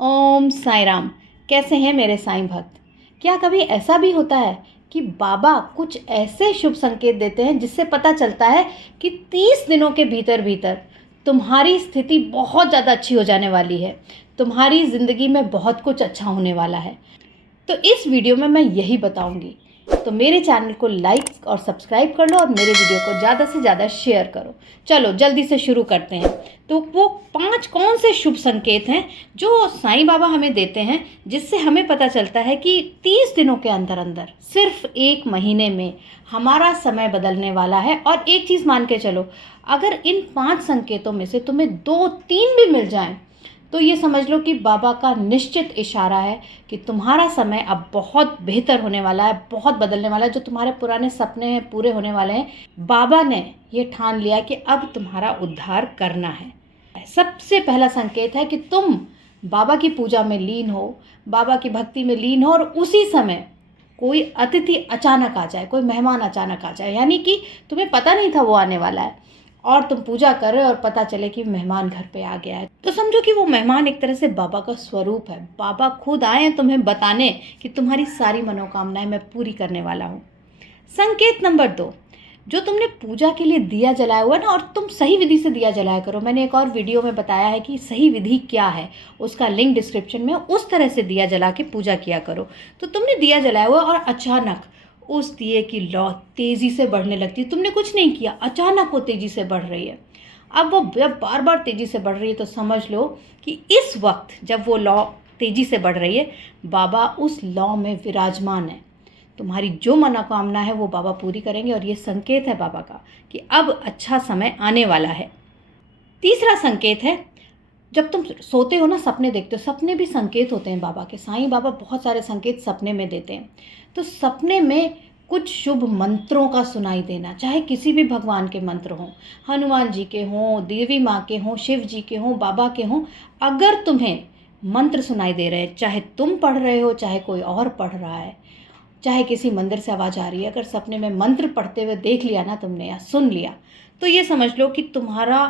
ओम साई राम। कैसे हैं मेरे साईं भक्त। क्या कभी ऐसा भी होता है कि बाबा कुछ ऐसे शुभ संकेत देते हैं जिससे पता चलता है कि 30 दिनों के भीतर भीतर तुम्हारी स्थिति बहुत ज़्यादा अच्छी हो जाने वाली है, तुम्हारी ज़िंदगी में बहुत कुछ अच्छा होने वाला है। तो इस वीडियो में मैं यही बताऊंगी। तो मेरे चैनल को लाइक और सब्सक्राइब कर लो और मेरे वीडियो को ज़्यादा से ज़्यादा शेयर करो। चलो जल्दी से शुरू करते हैं। तो वो 5 कौन से शुभ संकेत हैं जो साईं बाबा हमें देते हैं जिससे हमें पता चलता है कि 30 दिनों के अंदर अंदर सिर्फ 1 महीने में हमारा समय बदलने वाला है। और एक चीज़ मान के चलो, अगर इन 5 संकेतों में से तुम्हें 2-3 भी मिल जाएं तो ये समझ लो कि बाबा का निश्चित इशारा है कि तुम्हारा समय अब बहुत बेहतर होने वाला है, बहुत बदलने वाला है। जो तुम्हारे पुराने सपने हैं पूरे होने वाले हैं। बाबा ने ये ठान लिया कि अब तुम्हारा उद्धार करना है। सबसे पहला संकेत है कि तुम बाबा की पूजा में लीन हो, बाबा की भक्ति में लीन हो और उसी समय कोई अतिथि अचानक आ जाए, कोई मेहमान अचानक आ जाए, यानी कि तुम्हें पता नहीं था वो आने वाला है और तुम पूजा कर रहे हो और पता चले कि मेहमान घर पे आ गया है। तो समझो कि वो मेहमान एक तरह से बाबा का स्वरूप है। बाबा खुद आए हैं तुम्हें बताने कि तुम्हारी सारी मनोकामनाएं मैं पूरी करने वाला हूँ। संकेत नंबर 2, जो तुमने पूजा के लिए दिया जलाया हुआ है ना, और तुम सही विधि से दिया जलाया करो। मैंने एक और वीडियो में बताया है कि सही विधि क्या है, उसका लिंक डिस्क्रिप्शन में। उस तरह से दिया जला के पूजा किया करो। तो तुमने दिया जलाया हुआ और अचानक उस दिए की लौ तेज़ी से बढ़ने लगती है। तुमने कुछ नहीं किया, अचानक वो तेज़ी से बढ़ रही है। अब वो जब बार बार तेज़ी से बढ़ रही है तो समझ लो कि इस वक्त जब वो लौ तेज़ी से बढ़ रही है, बाबा उस लौ में विराजमान है। तुम्हारी जो मनोकामना है वो बाबा पूरी करेंगे और ये संकेत है बाबा का कि अब अच्छा समय आने वाला है। तीसरा संकेत है, जब तुम सोते हो ना, सपने देखते हो। सपने भी संकेत होते हैं बाबा के। साईं बाबा बहुत सारे संकेत सपने में देते हैं। तो सपने में कुछ शुभ मंत्रों का सुनाई देना, चाहे किसी भी भगवान के मंत्र हों, हनुमान जी के हों, देवी माँ के हों, शिव जी के हों, बाबा के हों। अगर तुम्हें मंत्र सुनाई दे रहे हैं, चाहे तुम पढ़ रहे हो चाहे कोई और पढ़ रहा है, चाहे किसी मंदिर से आवाज़ आ रही है, अगर सपने में मंत्र पढ़ते हुए देख लिया ना तुमने या सुन लिया, तो ये समझ लो कि तुम्हारा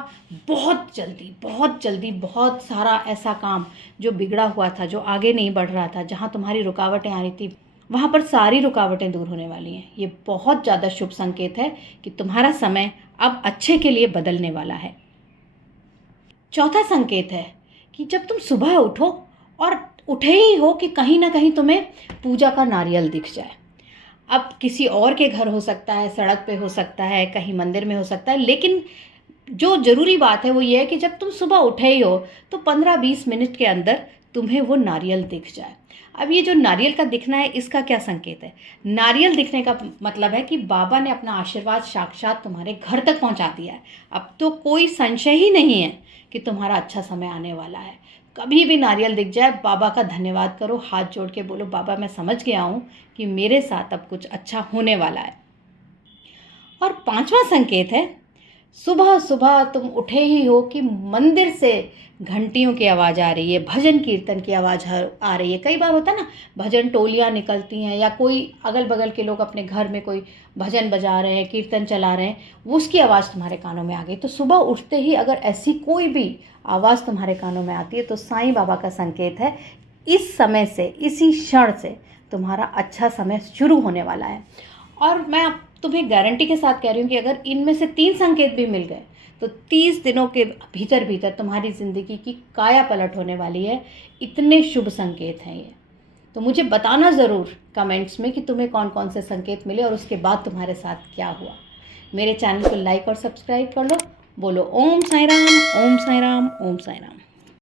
बहुत जल्दी बहुत सारा ऐसा काम जो बिगड़ा हुआ था, जो आगे नहीं बढ़ रहा था, जहाँ तुम्हारी रुकावटें आ रही थी, वहाँ पर सारी रुकावटें दूर होने वाली हैं। ये बहुत ज़्यादा शुभ संकेत है कि तुम्हारा समय अब अच्छे के लिए बदलने वाला है। चौथा संकेत है कि जब तुम सुबह उठो और उठे ही हो कि कहीं ना कहीं तुम्हें पूजा का नारियल दिख जाए। अब किसी और के घर हो सकता है, सड़क पे हो सकता है, कहीं मंदिर में हो सकता है, लेकिन जो ज़रूरी बात है वो ये है कि जब तुम सुबह उठे ही हो तो 15-20 मिनट के अंदर तुम्हें वो नारियल दिख जाए। अब ये जो नारियल का दिखना है, इसका क्या संकेत है? नारियल दिखने का मतलब है कि बाबा ने अपना आशीर्वाद साक्षात तुम्हारे घर तक पहुंचा दिया है। अब तो कोई संशय ही नहीं है कि तुम्हारा अच्छा समय आने वाला है। कभी भी नारियल दिख जाए, बाबा का धन्यवाद करो, हाथ जोड़ के बोलो, बाबा मैं समझ गया हूँ कि मेरे साथ अब कुछ अच्छा होने वाला है। और 5वां संकेत है, सुबह सुबह तुम उठे ही हो कि मंदिर से घंटियों की आवाज़ आ रही है, भजन कीर्तन की आवाज़ आ रही है। कई बार होता है ना, भजन टोलियाँ निकलती हैं या कोई अगल बगल के लोग अपने घर में कोई भजन बजा रहे हैं, कीर्तन चला रहे हैं, वो उसकी आवाज़ तुम्हारे कानों में आ गई। तो सुबह उठते ही अगर ऐसी कोई भी आवाज़ तुम्हारे कानों में आती है तो साईं बाबा का संकेत है, इस समय से, इसी क्षण से तुम्हारा अच्छा समय शुरू होने वाला है। और मैं तुम्हें गारंटी के साथ कह रही हूँ कि अगर इनमें से 3 संकेत भी मिल गए तो 30 दिनों के भीतर भीतर तुम्हारी ज़िंदगी की काया पलट होने वाली है। इतने शुभ संकेत हैं ये। तो मुझे बताना ज़रूर कमेंट्स में कि तुम्हें कौन कौन से संकेत मिले और उसके बाद तुम्हारे साथ क्या हुआ। मेरे चैनल को लाइक और सब्सक्राइब कर लो। बोलो ओम साई राम, ओम साई राम, ओम साई राम।